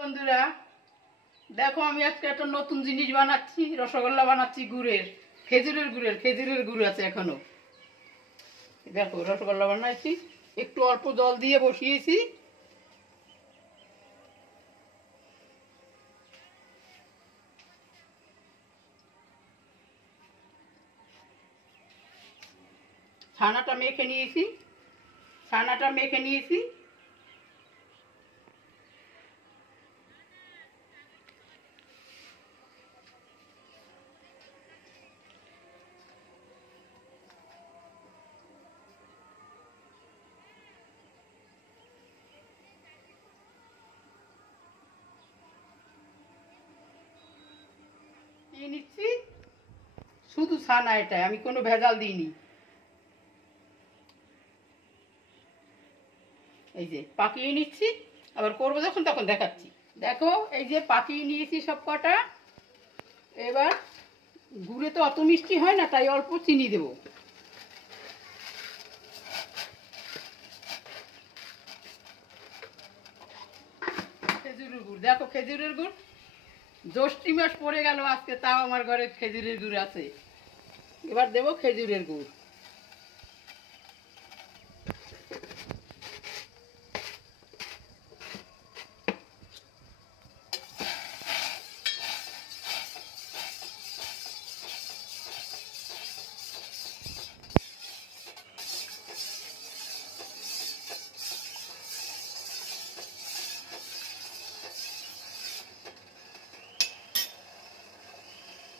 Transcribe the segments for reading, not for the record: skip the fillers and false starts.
বন্ধুরা দেখো, আমি আজকে একটা নতুন জিনিস বানাচ্ছি। রসগোল্লা বানাচ্ছি গুড়ের, খেজুরের গুড় আছে এখনো। দেখো রসগোল্লা বানাচ্ছি, একটু অল্প জল দিয়ে বসিয়েছি। ছানাটা মেখে নিয়েছি। নিয়ে নিচ্ছি শুধু ছানা, এটা আমি কোনো ভেজাল দিইনি। এই যে পাকিয়ে নিচ্ছি, আবার করবো যখন তখন দেখাচ্ছি। দেখো এই যে পাকিয়ে নিয়েছি সব কটা। এবার গুড়ে তো অত মিষ্টি হয় না, তাই অল্প চিনি দেব। খেজুরের গুড়, দেখো খেজুরের গুড়। জ্যৈষ্ঠী মাস পড়ে গেল আজকে, তাও আমার ঘরে খেজুরের গুড় আছে। এবার দেব খেজুরের গুড়।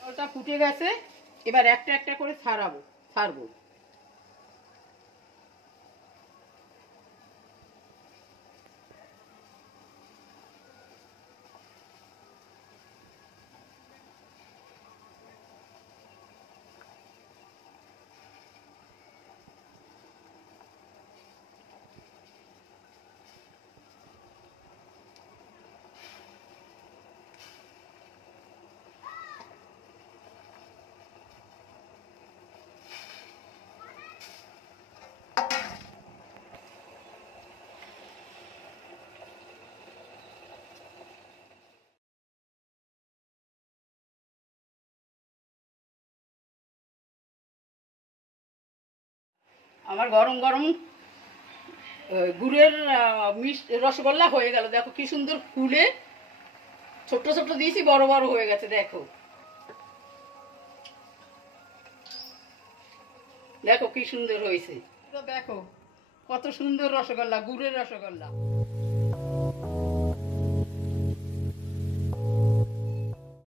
ওটা ফুটে গেছে, এবার একটা একটা করে ছাড়বো। আমার গরম গরম গুড়ের রসগোল্লা হয়ে গেল। দেখো কি সুন্দর ফুলে, ছোট ছোট দিয়েছি, বড় বড় হয়ে গেছে। দেখো দেখো কি সুন্দর হয়েছে। দেখো কত সুন্দর রসগোল্লা, গুড়ের রসগোল্লা।